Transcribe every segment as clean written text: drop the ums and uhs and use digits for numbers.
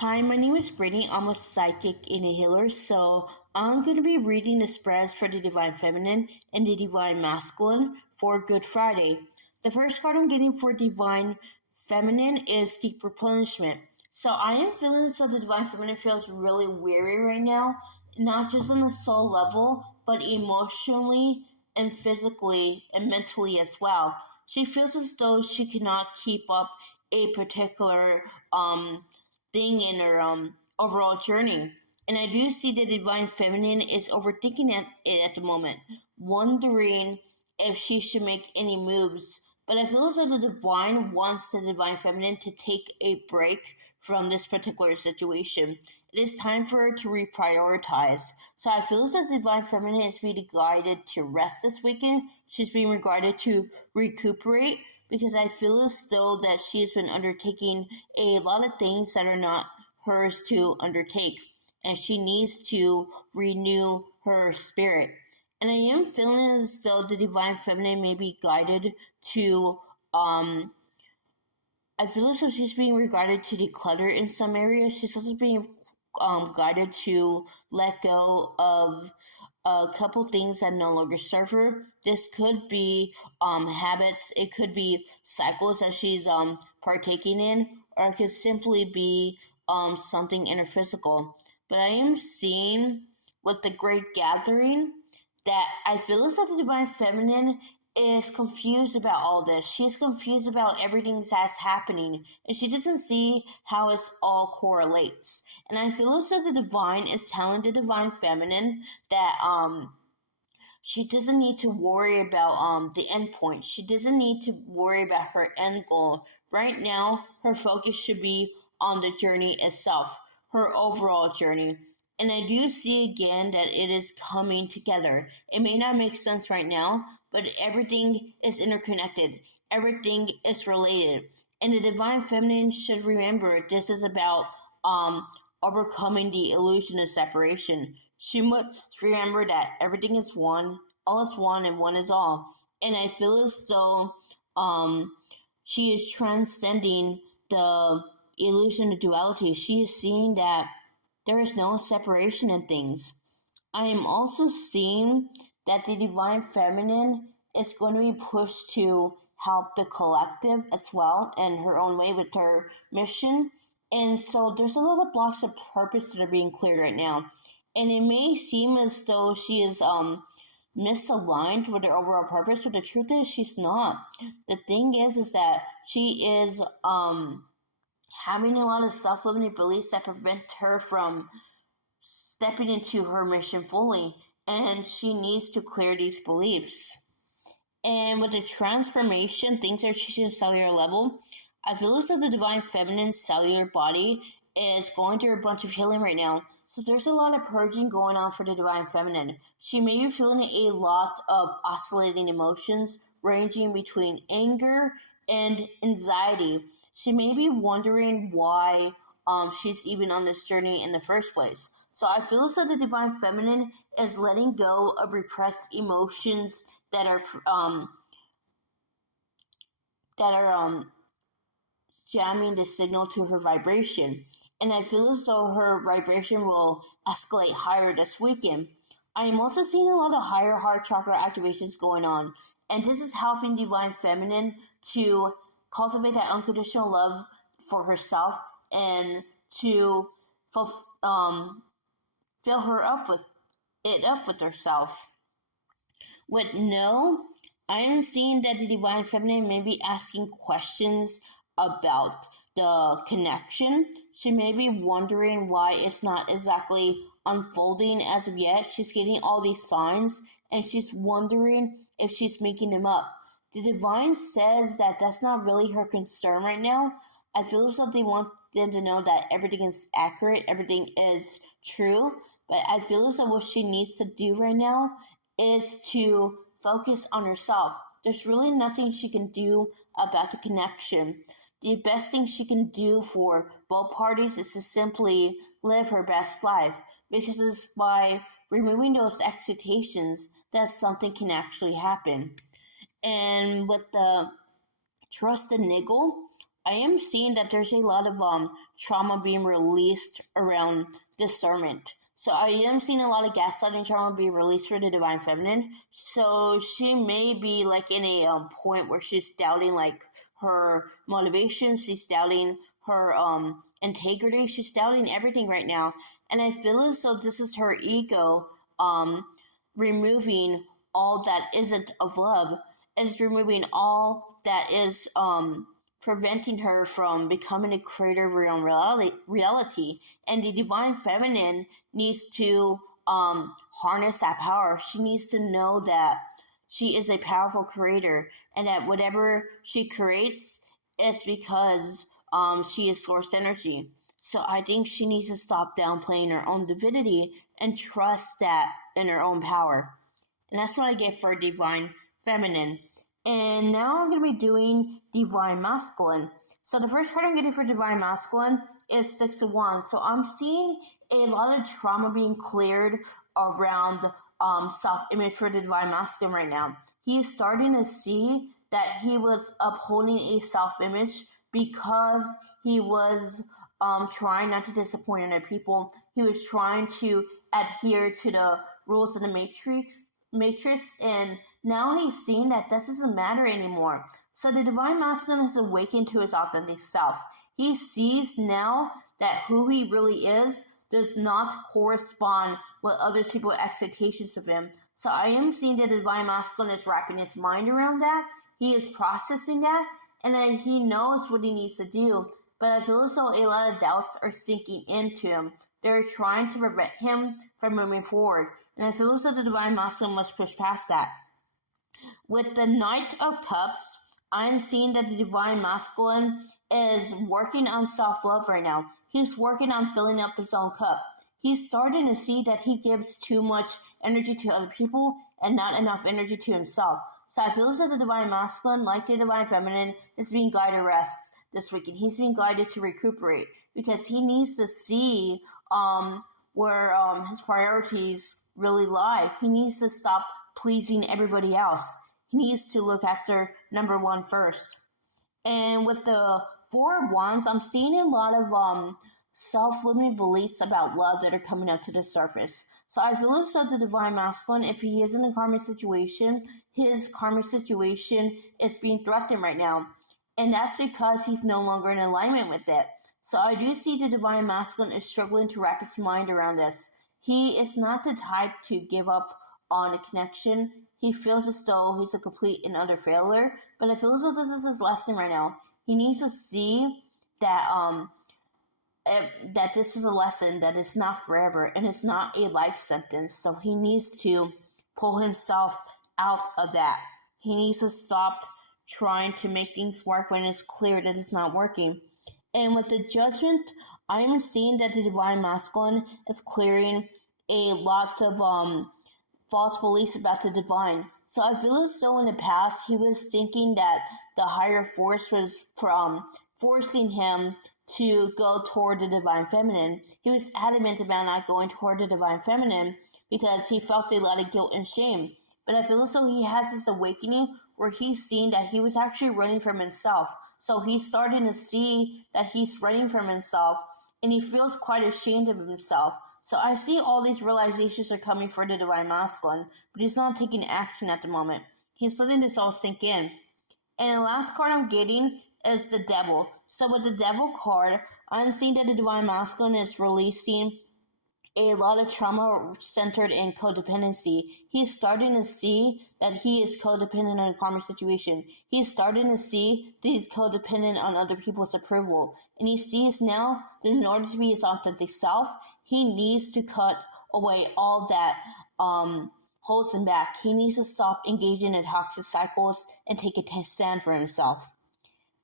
Hi, my name is Brittany. I'm a psychic and a healer, so I'm going to be reading the spreads for the Divine Feminine and the Divine Masculine for Good Friday. The first card I'm getting for Divine Feminine is Deep Replenishment. So I am feeling that the Divine Feminine feels really weary right now, not just on the soul level, but emotionally and physically and mentally as well. She feels as though she cannot keep up a particular thing in her overall journey. And I do see the Divine Feminine is overthinking it at the moment, wondering if she should make any moves. But I feel as though the Divine wants the Divine Feminine to take a break from this particular situation. It is time for her to reprioritize. So I feel as though the Divine Feminine is being guided to rest this weekend. She's being guided to recuperate, because I feel as though that she has been undertaking a lot of things that are not hers to undertake, and she needs to renew her spirit. And I am feeling as though the Divine Feminine may be guided to, I feel as though she's being regarded to declutter in some areas. She's also being guided to let go of a couple things that no longer serve her. This could be habits, it could be cycles that she's partaking in, or it could simply be something interphysical. But I am seeing with the Great Gathering that I feel as though the Divine Feminine is confused about all this. She's confused about everything that's happening, and she doesn't see how it all correlates. And I feel as though the Divine is telling the Divine Feminine that she doesn't need to worry about the end point. She doesn't need to worry about her end goal. Right now, her focus should be on the journey itself, her overall journey. And I do see again that it is coming together. It may not make sense right now, but everything is interconnected. Everything is related. And the Divine Feminine should remember this is about overcoming the illusion of separation. She must remember that everything is one, all is one, and one is all. And I feel as though she is transcending the illusion of duality. She is seeing that there is no separation in things. I am also seeing that the Divine Feminine is going to be pushed to help the collective as well in her own way with her mission. And so there's a lot of blocks of purpose that are being cleared right now. And it may seem as though she is misaligned with her overall purpose, but the truth is she's not. The thing is that she is having a lot of self-limiting beliefs that prevent her from stepping into her mission fully, and she needs to clear these beliefs. And with the transformation, things are changing at a cellular level. I feel as though the Divine Feminine cellular body is going through a bunch of healing right now. So there's a lot of purging going on for the Divine Feminine. She may be feeling a lot of oscillating emotions, ranging between anger and anxiety. She may be wondering why she's even on this journey in the first place. So I feel as though the Divine Feminine is letting go of repressed emotions that are jamming the signal to her vibration. And I feel as though her vibration will escalate higher this weekend. I am also seeing a lot of higher heart chakra activations going on, and this is helping Divine Feminine to cultivate that unconditional love for herself and to fill her up with herself. With no, I am seeing that the Divine Feminine may be asking questions about the connection. She may be wondering why it's not exactly unfolding as of yet. She's getting all these signs, and she's wondering if she's making them up. The Divine says that that's not really her concern right now. I feel as though they want them to know that everything is accurate, everything is true, but I feel as though what she needs to do right now is to focus on herself. There's really nothing she can do about the connection. The best thing she can do for both parties is to simply live her best life, because it's by removing those expectations that something can actually happen. And with the trust and niggle, I am seeing that there's a lot of trauma being released around discernment. So I am seeing a lot of gaslighting trauma being released for the divine feminine. So she may be like in a point where she's doubting like her motivation, she's doubting her integrity, she's doubting everything right now. And I feel as though this is her ego removing all that isn't of love, is removing all that is preventing her from becoming a creator of her own reality. And the divine feminine needs to harness that power. She needs to know that she is a powerful creator, and that whatever she creates is because she is source energy. So I think she needs to stop downplaying her own divinity and trust that in her own power. And that's what I get for divine feminine. And now I'm going to be doing divine masculine. So the first card I'm getting for divine masculine is 6 of Wands. So I'm seeing a lot of trauma being cleared around self-image for the divine masculine right now. He's starting to see that he was upholding a self-image because he was trying not to disappoint other people. He was trying to adhere to the rules of the matrix, and now he's seeing that doesn't matter anymore. So the divine masculine has awakened to his authentic self. He sees now that who he really is does not correspond with other people's expectations of him. So I am seeing that the divine masculine is wrapping his mind around that. He is processing that, and then he knows what he needs to do. But I feel as though a lot of doubts are sinking into him. They're trying to prevent him from moving forward. And I feel as though the divine masculine must push past that. With the Knight of Cups, I'm seeing that the divine masculine is working on self-love right now. He's working on filling up his own cup. He's starting to see that he gives too much energy to other people and not enough energy to himself. So I feel as though the divine masculine, like the divine feminine, is being guided to rest this weekend. He's being guided to recuperate because he needs to see where his priorities really lie. He needs to stop pleasing everybody else. He needs to look after number one first. And with the 4 of Wands, I'm seeing a lot of self-limiting beliefs about love that are coming up to the surface. So I feel as though the divine masculine, if he is in a karmic situation, his karmic situation is being threatened right now. And that's because he's no longer in alignment with it. So I do see the divine masculine is struggling to wrap his mind around this. He is not the type to give up on a connection. He feels as though he's a complete and utter failure. But I feel as though this is his lesson right now. He needs to see that that this is a lesson that is not forever and it's not a life sentence. So he needs to pull himself out of that. He needs to stop trying to make things work when it's clear that it's not working. And with the Judgment, I am seeing that the divine masculine is clearing a lot of false beliefs about the divine. So I feel as though in the past he was thinking that the higher force was forcing him to go toward the divine feminine. He was adamant about not going toward the divine feminine because he felt a lot of guilt and shame. But I feel as though he has this awakening where he's seeing that he was actually running from himself. So he's starting to see that he's running from himself, and he feels quite ashamed of himself. So I see all these realizations are coming for the divine masculine, but he's not taking action at the moment. He's letting this all sink in. And the last card I'm getting is the Devil. So with the Devil card, I'm seeing that the divine masculine is releasing a lot of trauma centered in codependency. He's starting to see that he is codependent on a karmic situation. He's starting to see that he's codependent on other people's approval. And he sees now that in order to be his authentic self, he needs to cut away all that holds him back. He needs to stop engaging in toxic cycles and take a stand for himself.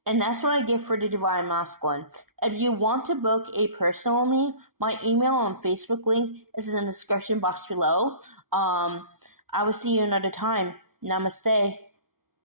And that's what I give for the divine masculine. If you want to book a personal with me, my email and Facebook link is in the description box below. I will see you another time. Namaste.